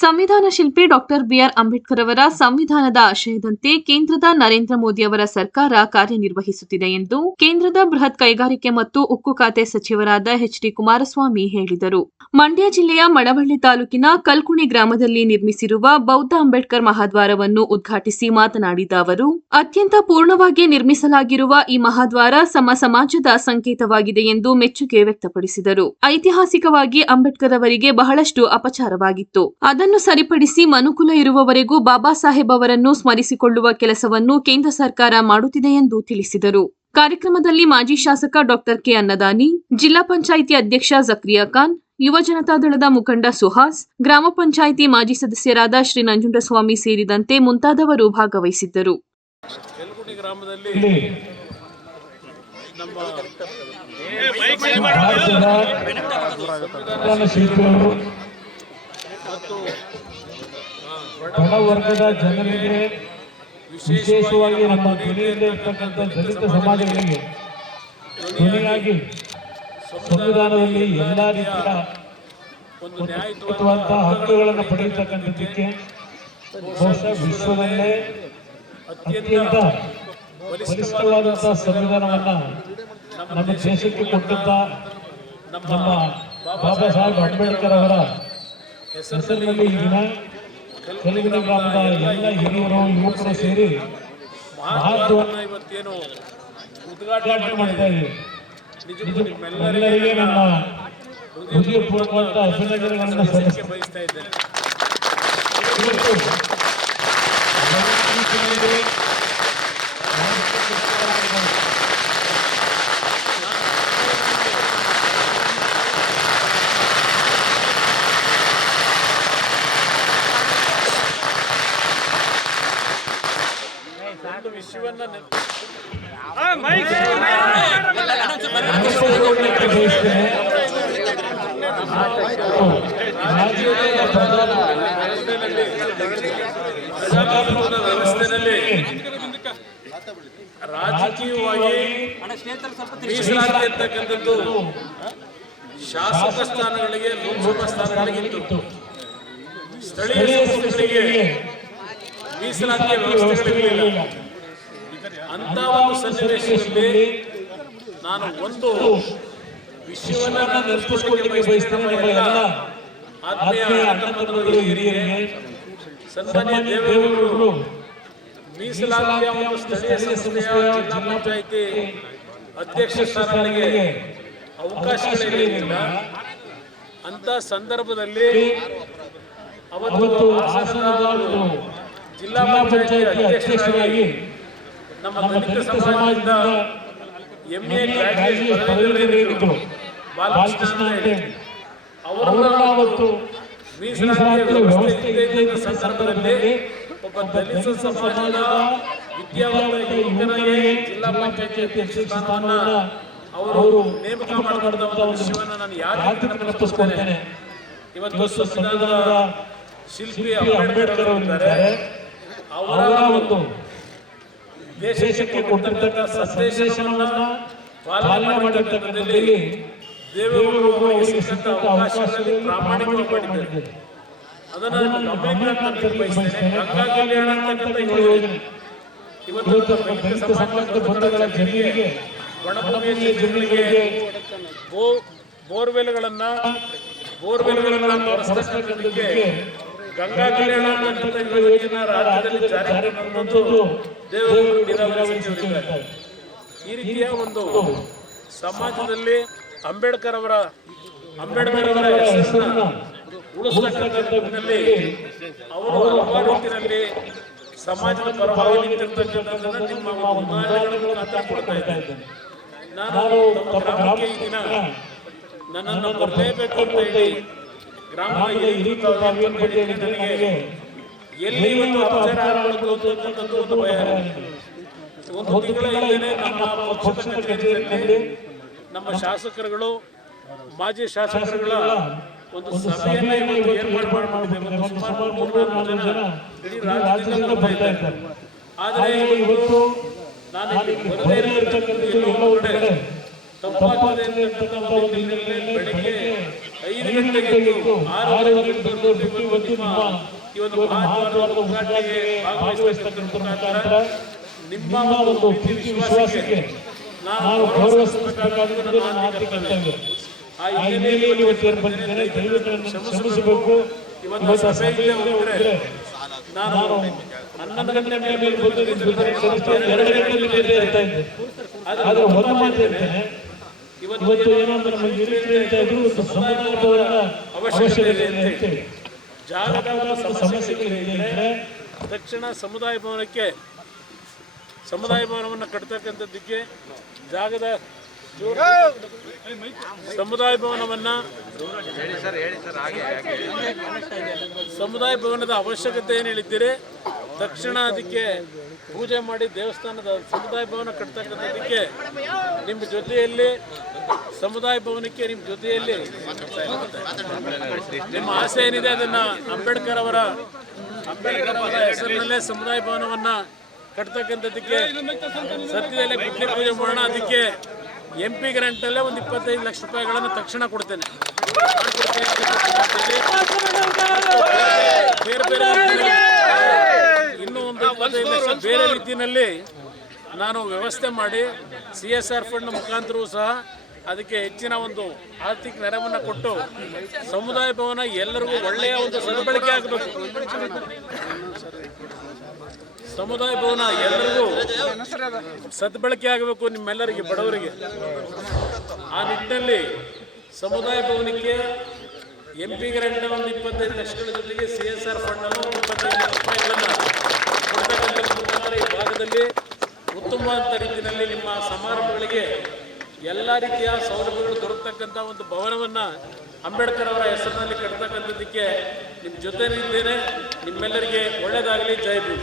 ಸಂವಿಧಾನ ಶಿಲ್ಪಿ doctor B R Ambedkar ಅವರ ಸಂವಿಧಾನದ ಆಶಯದಂತೆ ಕೇಂದ್ರದ ನರೇಂದ್ರ ಮೋದಿ ಅವರ ಸರ್ಕಾರ ಕಾರ್ಯನಿರ್ವಹಿಸುತ್ತಿದೆ ಎಂದು ಕೇಂದ್ರದ ಬೃಹತ್ ಕೈಗಾರಿಕೆ ಮತ್ತು ಉಕ್ಕು ಖಾತೆ ಸಚಿವರಾದ ಎಚ್ ಡಿ ಕುಮಾರಸ್ವಾಮಿ ಹೇಳಿದರು. ಮಂಡ್ಯ ಜಿಲ್ಲೆಯ ಮಡವಳ್ಳಿ ತಾಲೂಕಿನ ಕಲ್ಕುಣಿ ಗ್ರಾಮದಲ್ಲಿ ನಿರ್ಮಿಸಿರುವ ಬೌದ್ಧ ಅಂಬೇಡ್ಕರ್ ಮಹಾದ್ವಾರವನ್ನು ಉದ್ಘಾಟಿಸಿ ಮಾತನಾಡಿದ ಅವರು, ಅತ್ಯಂತ ಪೂರ್ಣವಾಗಿ ನಿರ್ಮಿಸಲಾಗಿರುವ ಈ ಮಹಾದ್ವಾರ ಸಮ ಸಮಾಜದ ಸಂಕೇತವಾಗಿದೆ ಎಂದು ಮೆಚ್ಚುಗೆ ವ್ಯಕ್ತಪಡಿಸಿದರು. ಐತಿಹಾಸಿಕವಾಗಿ ಅಂಬೇಡ್ಕರ್ ಅವರಿಗೆ ಬಹಳಷ್ಟು ಅಪಚಾರವಾಗಿತ್ತು. ಅದನ್ನು ಸರಿಪಡಿಸಿ ಮನುಕುಲ ಇರುವವರೆಗೂ ಬಾಬಾ ಸಾಹೇಬ್ ಅವರನ್ನು ಸ್ಮರಿಸಿಕೊಳ್ಳುವ ಕೆಲಸವನ್ನು ಕೇಂದ್ರ ಸರ್ಕಾರ ಮಾಡುತ್ತಿದೆ ಎಂದು ತಿಳಿಸಿದರು. ಕಾರ್ಯಕ್ರಮದಲ್ಲಿ ಮಾಜಿ ಶಾಸಕ ಡಾಕ್ಟರ್ ಕೆ. ಅನ್ನದಾನಿ, ಜಿಲ್ಲಾ ಪಂಚಾಯಿತಿ ಅಧ್ಯಕ್ಷ ಜಕ್ರಿಯಾ ಖಾನ್ ಯುವ ಜನತಾದಳದ ಮುಖಂಡ ಸುಹಾಸ್ ಗ್ರಾಮ ಪಂಚಾಯಿತಿ ಮಾಜಿ ಸದಸ್ಯರಾದ ಶ್ರೀ ನಂಜುಂಡಸ್ವಾಮಿ ಸೇರಿದಂತೆ ಮುಂತಾದವರು ಭಾಗವಹಿಸಿದ್ದರು. ವರ್ಗದ ಜನರಿಗೆ ವಿಶೇಷವಾಗಿ ನಮ್ಮ ಧ್ವನಿಯಲ್ಲಿ ಇರ್ತಕ್ಕಂಥ ದಲಿತ ಸಮಾಜಗಳಿಗೆ ಧ್ವನಿಯಾಗಿ ಸಂವಿಧಾನದಲ್ಲಿ ಎಲ್ಲ ರೀತಿಯ ಒಂದು ನ್ಯಾಯಯುತವಾದ ಹಕ್ಕುಗಳನ್ನು ಪಡೆಯತಕ್ಕಂಥದ್ದಕ್ಕೆ ಬಹುಶಃ ವಿಶ್ವದಲ್ಲೇ ಅತ್ಯಂತ ಬಲಿಷ್ಠವಾದಂತಹ ಸಂವಿಧಾನವನ್ನ ನಮ್ಮ ದೇಶಕ್ಕೆ ಕೊಟ್ಟಂತ ನಮ್ಮ ಬಾಬಾ ಸಾಹೇಬ್ ಅಂಬೇಡ್ಕರ್ ಅವರ ಹೆಸರಿನಲ್ಲಿ ಈ ದಿನ ಕಲಿಗಿನ ಗ್ರಾಮದ ಎಲ್ಲ ಹಿರಿಯರು ಯುವಕರು ಸೇರಿ ಮಹತ್ವವನ್ನು ಇವತ್ತೇನು ಉದ್ಘಾಟನೆ ಮಾಡಿದ್ದಾರೆ ನಿಜಕ್ಕೂ ನಿಮ್ಮೆಲ್ಲರಿಗೆ ನನ್ನ ನಮ್ಮ ಹೃದಯಪೂರ್ವಕವಾದ ಅಭಿನಂದನೆಗಳನ್ನು ಸಲ್ಲಿಸ್ತಾ ಬಯಸ್ತಾ ಇದ್ದೇನೆ. ಇವತ್ತು ಜಗತ್ತಿನಲ್ಲಿ ಒಂದು ವಿಷಯವನ್ನ ನೆನ್- ವ್ಯವಸ್ಥೆಯಲ್ಲಿ ರಾಜಕೀಯವಾಗಿ ಮೀಸಲಾತಿ ಇರ್ತಕ್ಕಂಥದ್ದು ಶಾಸಕ ಸ್ಥಾನಗಳಿಗೆ ಲೋಕಸಭಾ ಸ್ಥಾನಗಳಿಗಿಂತ ಸ್ಥಳೀಯ ಸಂಸ್ಥೆಗಳಿಗೆ ಮೀಸಲಾತಿಯ ವ್ಯವಸ್ಥೆಗಳಿರಲಿಲ್ಲ. ಅಂತ ಒಂದು ಸನ್ನಿವೇಶದಲ್ಲಿ ನಾನು ಒಂದು ವಿಷಯವನ್ನ ನೆನಪಿಸ್ಕೊಳ್ಳಿಕ್ಕೆ ಬಯಸ್ತೇನೆ ಆತ್ಮೀಯ ಆತ್ಮೀಯ ಅಣ್ಣ ಅಣ್ಣ ತಮ್ಮಂದಿರು ಹಿರಿಯರಿಗೆ ಸನ್ಮಾನ್ಯ ದೇವೇಗೌಡರು ಮೀಸಲಾತಿಯ ಒಂದು ಸ್ಥಳೀಯ ಜಿಲ್ಲಾ ಪಂಚಾಯಿತಿ ಅಧ್ಯಕ್ಷ ಸ್ಥಾನಗಳಿಗೆ ಅವಕಾಶಗಳಿರಲಿಲ್ಲ ಅಂತ ಸಂದರ್ಭದಲ್ಲಿ ಅವತ್ತು ಹಾಸನದ ಜಿಲ್ಲಾ ಪಂಚಾಯತ್ ಅಧ್ಯಕ್ಷರಾಗಿ ನಮ್ಮ ದಲಿತ ಸಮಾಜದಿಂದ ಬಾಲಕೃಷ್ಣ. ಅವರನ್ನ ವ್ಯವಸ್ಥೆ ಇದ್ದ ಸಂದರ್ಭದಲ್ಲಿ ಒಬ್ಬ ದಲಿತ ಸಮಾಜದ ವಿದ್ಯಾವಂತ ಯುವಕನಿಗೆ ಜಿಲ್ಲಾ ಪಂಚಾಯತಿ ಅಧ್ಯಕ್ಷ ಸ್ಥಾನವನ್ನ ಅವರು ನೇಮಕ ನಾನು ಯಾರು ನೆನಪಿಸ್ಕೊಳ್ತೇನೆ ಇವತ್ತು ಸಂವಿಧಾನದ ಶಿಲ್ಪಿ ಅಂಬೇಡ್ಕರ್ ಅವರಿದ್ದಾರೆ ಅವರ ಒಂದು ದೇಶಕ್ಕೆ ಕೊಟ್ಟಿರ್ತಕ್ಕಂಥ ಸಂದೇಶವನ್ನ ಪಾಲನೆ ಮಾಡಿರ್ತಕ್ಕಂಥದ್ದಲ್ಲಿ ದೇವರು ಅವರಿಗೆ ಅವಕಾಶಗಳಲ್ಲಿ ಪ್ರಾಮಾಣಿಕವಾಗಿ ಮಾಡಿದ್ದಾರೆ ಅದನ್ನ. ಗಂಗಾ ಕಲ್ಯಾಣ ಯೋಜನೆ ಇವತ್ತು ಬಂಧುಗಳ ಜನರಿಗೆ ಜನರಿಗೆ ಒಣಭೂಮಿಯ ಜನರಿಗೆ ಬೋ ಬೋರ್ವೆಲ್ಗಳನ್ನ ಬೋರ್ವೆಲ್ಗಳನ್ನ ಗಂಗಾ ಕಲ್ಯಾಣ ಮಂಟಪದ ರಾಜ್ಯದಲ್ಲಿ ಜಾರಿಗೆ ಬಂದದ್ದು ದೇವೇಗೌಡರು ನೀರಾವರಿ ಈ ರೀತಿಯ ಒಂದು ಸಮಾಜದಲ್ಲಿ ಅಂಬೇಡ್ಕರ್ ಅವರ ಅಂಬೇಡ್ಕರ್ ಅವರ ಉಳಿಸ್ತಕ್ಕಂಥದ್ದಲ್ಲಿ ಅವರು ಹಲವಾರು ರೀತಿಯಲ್ಲಿ ಸಮಾಜದ ಪರವಾಗಿ ನಿಂತಿರ್ತಕ್ಕಂಥದ್ದನ್ನು ನಿಮ್ಮ ಉದಾಹರಣೆಗಳ ಮುಖಾಂತರ ಕೊಡ್ತಾ ಇದ್ದೇನೆ ನಾನು ನಮ್ಮ ಗ್ರಾಮಕ್ಕೆ ಈ ದಿನ ನನ್ನನ್ನು ಬರಲೇಬೇಕು ಅಂತ ಹೇಳಿ ಗ್ರಾಮದ ಎಲ್ಲಿ ಒಂದು ಅಪಚಾರ ಭಯ. ಒಂದು ತಿಂಗಳ ಹಿಂದೆ ನಮ್ಮ ಪಕ್ಷದ ಕಚೇರಿಯಲ್ಲಿ ನಮ್ಮ ಶಾಸಕರುಗಳು ಮಾಜಿ ಶಾಸಕರುಗಳ ಒಂದು ಸಭೆಯನ್ನು ಇವತ್ತು ಏರ್ಪಾಡು ಮಾಡಿಕೊಂಡಿದ್ದೇವೆ ಮತ್ತು ಸುಮಾರು ಮೂರು ನಾಲ್ಕು ಜನ ಇಡೀ ರಾಜ್ಯದಿಂದ ಬರ್ತಾ ಇದ್ದಾರೆ. ಆದರೆ ಇವತ್ತು ನಾನು ಬರದೇ ಎಲ್ಲೋ ಹಿನ್ನೆಲೆಯಲ್ಲಿ ಬೆಳಗ್ಗೆ ಗಂಟೆ ಬಿಟ್ಟು ಇವತ್ತು ನಿಮ್ಮ ಈ ಒಂದು ಮಹತ್ವದ ಉದ್ಘಾಟನೆಗೆ ಭಾಗವಹಿಸ್ತಕ್ಕಂಥ ಮುಖಾಂತರ ನಿಮ್ಮ ಒಂದು ಪ್ರೀತಿ ವಿಶ್ವಾಸಕ್ಕೆ ನಾವು ಗೌರವ ಸಲ್ಲಿಸಬೇಕಾಗುವುದು ನನ್ನ ಆರ್ಥಿಕ ಕರ್ತವ್ಯ. ಆ ಹಿನ್ನೆಲೆಯಲ್ಲಿ ಇವತ್ತು ಏನು ಬಂದಿದ್ದೇನೆ ದಯವಿಟ್ಟು ಕ್ಷಮಿಸಬೇಕು. ಇವತ್ತು ಸಭೆಗೆ ನಾನು ಹನ್ನೊಂದು ಗಂಟೆ ಮೇಲೆ ಬಂದು. ಎರಡು ಗಂಟೆಯಲ್ಲಿ ಇರ್ತಾ ಇದ್ದೆ. ಆದರೆ ಒಂದು ಮಾತು ಹೇಳ್ತೇನೆ ಇವತ್ತು ಏನೋ ನಮಗೆ ನಮ್ಮ ಅಂತ ಇದ್ರು ಅವಶ್ಯಕತೆ ಇದೆ ಜಾಗದ ಒಂದು ಸಮಸ್ಯೆಗಳಿದ್ರೆ ತಕ್ಷಣ ಸಮುದಾಯ ಭವನಕ್ಕೆ ಸಮುದಾಯ ಭವನವನ್ನು ಕಟ್ತಕ್ಕಂಥದ್ದಕ್ಕೆ ಜಾಗದ ಸಮುದಾಯ ಭವನವನ್ನ ಸಮುದಾಯ ಭವನದ ಅವಶ್ಯಕತೆ ಏನು ಹೇಳಿದ್ದೀರಿ? ತಕ್ಷಣ ಅದಕ್ಕೆ ಪೂಜೆ ಮಾಡಿ ದೇವಸ್ಥಾನದ ಸಮುದಾಯ ಭವನ ಕಟ್ತಕ್ಕಂಥದ್ದಕ್ಕೆ ನಿಮ್ಮ ಜೊತೆಯಲ್ಲಿ, ಸಮುದಾಯ ಭವನಕ್ಕೆ ನಿಮ್ಮ ಜೊತೆಯಲ್ಲಿ ನಿಮ್ಮ ಆಸೆ ಏನಿದೆ ಅದನ್ನ ಅಂಬೇಡ್ಕರ್ ಅವರ ಅಂಬೇಡ್ಕರ್ ಅವರ ಹೆಸರಿನಲ್ಲೇ ಸಮುದಾಯ ಭವನವನ್ನ ಕಟ್ತಕ್ಕಂಥದ್ದಕ್ಕೆ ಸದ್ಯದಲ್ಲೇ ಬಿಟ್ಟಿ ಪೂಜೆ ಮಾಡೋಣ. ಅದಕ್ಕೆ ಎಂ ಪಿ ಗ್ರಾಂಟಲ್ಲೇ ಒಂದು ಇಪ್ಪತ್ತೈದು ಲಕ್ಷ ರೂಪಾಯಿಗಳನ್ನು ತಕ್ಷಣ ಕೊಡ್ತೇನೆ ಬೇರೆ ಬೇರೆ ರೀತಿಯಲ್ಲಿ ಇನ್ನೂ ಒಂದು ಇಪ್ಪತ್ತೈದು ಲಕ್ಷ ಬೇರೆ ರೀತಿಯಲ್ಲಿ ನಾನು ವ್ಯವಸ್ಥೆ ಮಾಡಿ ಸಿ ಎಸ್ ಆರ್ ಫಂಡ್ ಮುಖಾಂತರವೂ ಸಹ ಅದಕ್ಕೆ ಹೆಚ್ಚಿನ ಒಂದು ಆರ್ಥಿಕ ನೆರವನ್ನು ಕೊಟ್ಟು ಸಮುದಾಯ ಭವನ ಎಲ್ಲರಿಗೂ ಒಳ್ಳೆಯ ಒಂದು ಸದ್ಬಳಕೆ ಆಗಬೇಕು. ಸಮುದಾಯ ಭವನ ಎಲ್ಲರಿಗೂ ಸದ್ಬಳಕೆ ಆಗಬೇಕು ನಿಮ್ಮೆಲ್ಲರಿಗೆ ಬಡವರಿಗೆ. ಆ ನಿಟ್ಟಿನಲ್ಲಿ ಸಮುದಾಯ ಭವನಕ್ಕೆ ಎಂ ಪಿ ಗ್ರಾಂಟ್ನ ಒಂದು ಇಪ್ಪತ್ತೈದು ಲಕ್ಷಗಳ ಜೊತೆಗೆ ಸಿ ಎಸ್ ಆರ್ ಫಂಡ್ ಇಪ್ಪತ್ತೈದು ಲಕ್ಷ ರೂಪಾಯಿಗಳನ್ನು ಕರ್ನಾಟಕ ಈ ಭಾಗದಲ್ಲಿ ಉತ್ತಮವಾದಂಥ ರೀತಿಯಲ್ಲಿ ನಿಮ್ಮ ಸಮಾರಂಭಗಳಿಗೆ ಎಲ್ಲ ರೀತಿಯ ಸೌಲಭ್ಯಗಳು ದೊರಕತಕ್ಕಂಥ ಒಂದು ಭವನವನ್ನು ಅಂಬೇಡ್ಕರ್ ಅವರ ಹೆಸರಿನಲ್ಲಿ ಕಟ್ಟತಕ್ಕಂಥದ್ದಕ್ಕೆ ನಿಮ್ಮ ಜೊತೆಲಿದ್ದೇನೆ ನಿಮ್ಮೆಲ್ಲರಿಗೆ ಒಳ್ಳೆಯದಾಗಲಿ ಜೈ ಬಿ